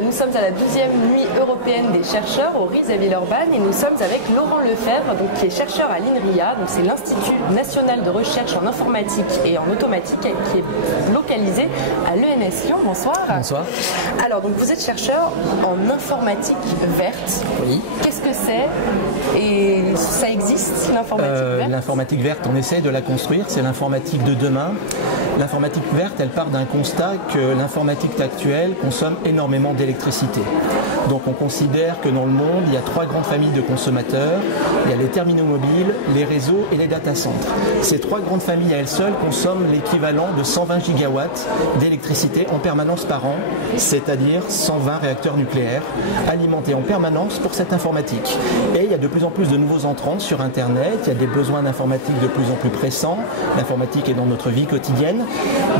Nous sommes à la 12e nuit européenne des chercheurs au RIS à Villeurbanne et nous sommes avec Laurent Lefebvre, donc, qui est chercheur à l'INRIA, donc c'est l'Institut national de recherche en informatique et en automatique qui est localisé à l'ENS Lyon. Bonsoir. Bonsoir. Alors, donc vous êtes chercheur en informatique verte. Oui. Qu'est-ce que c'est et ça existe, l'informatique verte? L'informatique verte, on essaie de la construire, c'est l'informatique de demain. L'informatique verte, elle part d'un constat que l'informatique actuelle consomme énormément d'électricité. Donc on considère que dans le monde, il y a 3 grandes familles de consommateurs. Il y a les terminaux mobiles, les réseaux et les data centers. Ces 3 grandes familles à elles seules consomment l'équivalent de 120 gigawatts d'électricité en permanence par an, c'est-à-dire 120 réacteurs nucléaires alimentés en permanence pour cette informatique. Et il y a de plus en plus de nouveaux entrants sur Internet, il y a des besoins d'informatique de plus en plus pressants, l'informatique est dans notre vie quotidienne.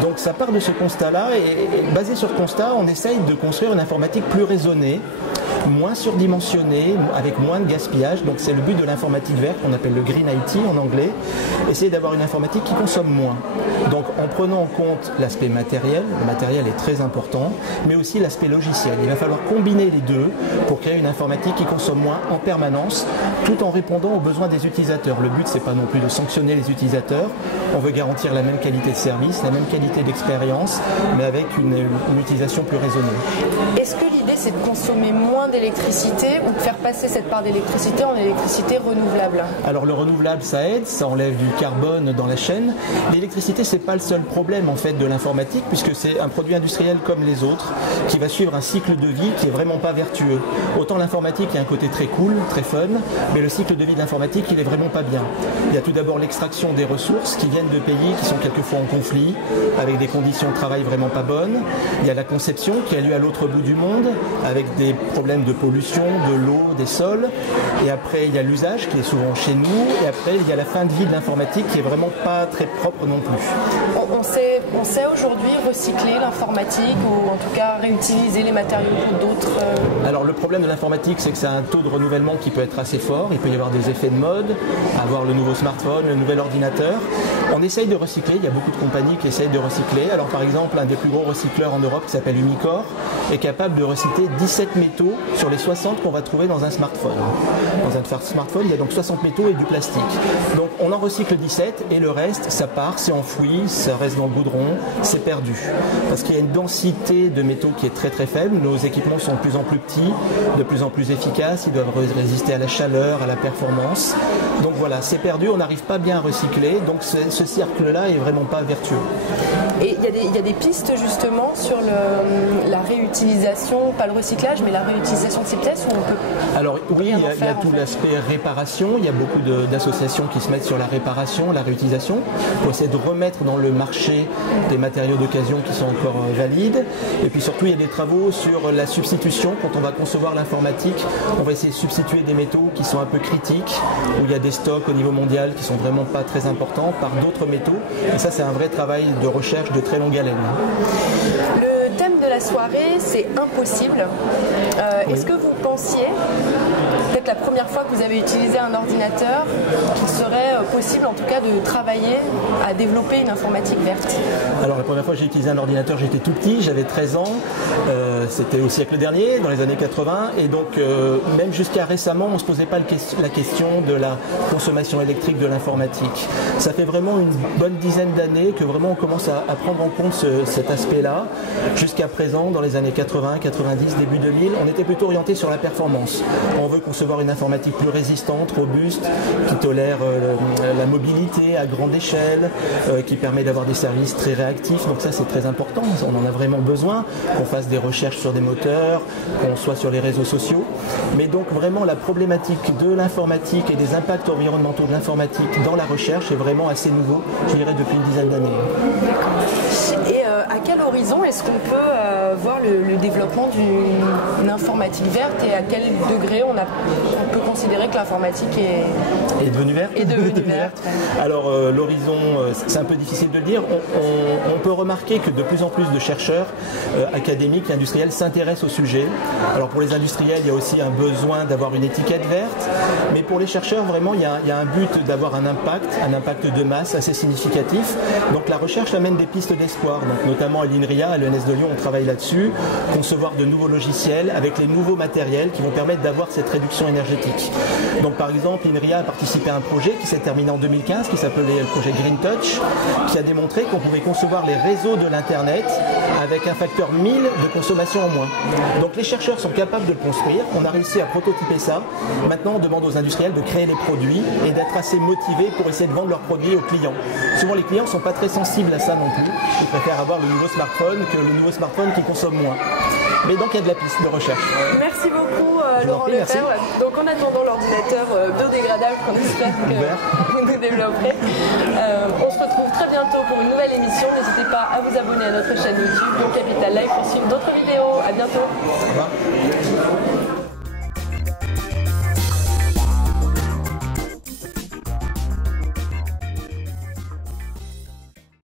Donc ça part de ce constat-là et basé sur ce constat, on essaye de construire une informatique plus raisonnée, moins surdimensionnée, avec moins de gaspillage. Donc c'est le but de l'informatique verte, qu'on appelle le Green IT en anglais, essayer d'avoir une informatique qui consomme moins. Donc en prenant en compte l'aspect matériel, le matériel est très important, mais aussi l'aspect logiciel. Il va falloir combiner les deux pour créer une informatique qui consomme moins en permanence, tout en répondant aux besoins des utilisateurs. Le but, c'est pas non plus de sanctionner les utilisateurs, on veut garantir la même qualité de service, la même qualité d'expérience, mais avec une utilisation plus raisonnée. Est-ce que l'idée, c'est de consommer moins d'électricité ou de faire passer cette part d'électricité en électricité renouvelable? Alors le renouvelable, ça aide, ça enlève du carbone dans la chaîne. L'électricité, c'est pas le seul problème en fait de l'informatique, puisque c'est un produit industriel comme les autres, qui va suivre un cycle de vie qui est vraiment pas vertueux. Autant l'informatique, il y a un côté très cool, très fun, mais le cycle de vie de l'informatique, il est vraiment pas bien. Il y a tout d'abord l'extraction des ressources qui viennent de pays qui sont quelquefois en conflit, avec des conditions de travail vraiment pas bonnes. Il y a la conception qui a lieu à l'autre bout du monde, avec des problèmes de pollution, de l'eau, des sols. Et après, il y a l'usage qui est souvent chez nous. Et après, il y a la fin de vie de l'informatique qui est vraiment pas très propre non plus. On sait aujourd'hui recycler l'informatique ou en tout cas réutiliser les matériaux pour d'autres... Alors le problème de l'informatique, c'est que ça a un taux de renouvellement qui peut être assez fort. Il peut y avoir des effets de mode, avoir le nouveau smartphone, le nouvel ordinateur. On essaye de recycler, il y a beaucoup de compagnies qui essayent de recycler. Alors par exemple, un des plus gros recycleurs en Europe qui s'appelle Umicore est capable de recycler 17 métaux sur les 60 qu'on va trouver dans un smartphone. Dans un smartphone, il y a donc 60 métaux et du plastique. Donc on en recycle 17 et le reste, ça part, c'est enfoui, ça reste dans le goudron, c'est perdu. Parce qu'il y a une densité de métaux qui est très très faible. Nos équipements sont de plus en plus petits, de plus en plus efficaces, ils doivent résister à la chaleur, à la performance. Donc voilà, c'est perdu, on n'arrive pas bien à recycler, donc ce cercle-là est vraiment pas vertueux. Et il y a des pistes justement sur la réutilisation, pas le recyclage, mais la réutilisation de ces pièces où on peut... Alors oui, il y a tout l'aspect réparation, il y a beaucoup d'associations qui se mettent sur la réparation, la réutilisation, pour essayer de remettre dans le marché des matériaux d'occasion qui sont encore valides. Et puis surtout, il y a des travaux sur la substitution. Quand on va concevoir l'informatique, on va essayer de substituer des métaux qui sont un peu critiques, où il y a des stocks au niveau mondial qui sont vraiment pas très importants, par d'autres métaux. Et ça, c'est un vrai travail de recherche de très longue haleine. Le thème de la soirée, c'est impossible. Oui. Est-ce que vous pensiez, peut-être la première fois que vous avez utilisé un ordinateur, qu'il serait possible en tout cas de travailler à développer une informatique verte? Alors la première fois que j'ai utilisé un ordinateur, j'étais tout petit, j'avais 13 ans, c'était au siècle dernier, dans les années 80, et donc même jusqu'à récemment, on ne se posait pas la question de la consommation électrique de l'informatique. Ça fait vraiment une bonne dizaine d'années que vraiment on commence à prendre en compte cet aspect-là. Jusqu'à présent, dans les années 80, 90, début 2000, on était plutôt orienté sur la performance. On veut concevoir une informatique plus résistante, robuste, qui tolère la mobilité à grande échelle, qui permet d'avoir des services très réactifs. Donc ça, c'est très important. On en a vraiment besoin, qu'on fasse des recherches sur des moteurs, qu'on soit sur les réseaux sociaux. Mais donc vraiment, la problématique de l'informatique et des impacts environnementaux de l'informatique dans la recherche est vraiment assez nouveau, je dirais, depuis une dizaine d'années. Et à quel horizon est-ce qu'on peut voir le développement d'une informatique verte et à quel degré on peut considérer que l'informatique est devenue verte? Alors l'horizon, c'est un peu difficile de le dire. On peut remarquer que de plus en plus de chercheurs académiques et industriels s'intéressent au sujet. Alors pour les industriels, il y a aussi un besoin d'avoir une étiquette verte, mais pour les chercheurs, vraiment, il y a un but d'avoir un impact de masse assez significatif. Donc la recherche amène des pistes d'espoir, donc notamment à l'INRIA, à l'ENS de Lyon, on travaille là-dessus, concevoir de nouveaux logiciels avec les nouveaux matériels qui vont permettre d'avoir cette réduction énergétique. Donc par exemple, l'INRIA a participé à un projet qui s'est terminé en 2015, qui s'appelait le projet Green Touch, qui a démontré qu'on pouvait concevoir les réseaux de l'Internet avec un facteur 1000 de consommation en moins. Donc les chercheurs sont capables de le construire, on a réussi à prototyper ça. Maintenant, on demande aux industriels de créer les produits et d'être assez motivés pour essayer de vendre leurs produits aux clients. Souvent, les clients ne sont pas très sensibles à ça non plus. Ils préfèrent avoir le nouveau smartphone que le nouveau smartphone qui consomme moins. Mais donc, il y a de la piste de recherche. Merci beaucoup, Laurent Lefebvre. Donc, en attendant l'ordinateur biodégradable qu'on espère que vous nous développerez, on se retrouve très bientôt pour une nouvelle émission. N'hésitez pas à vous abonner à notre chaîne YouTube, donc Capital Live, pour suivre d'autres vidéos. À bientôt. Au revoir.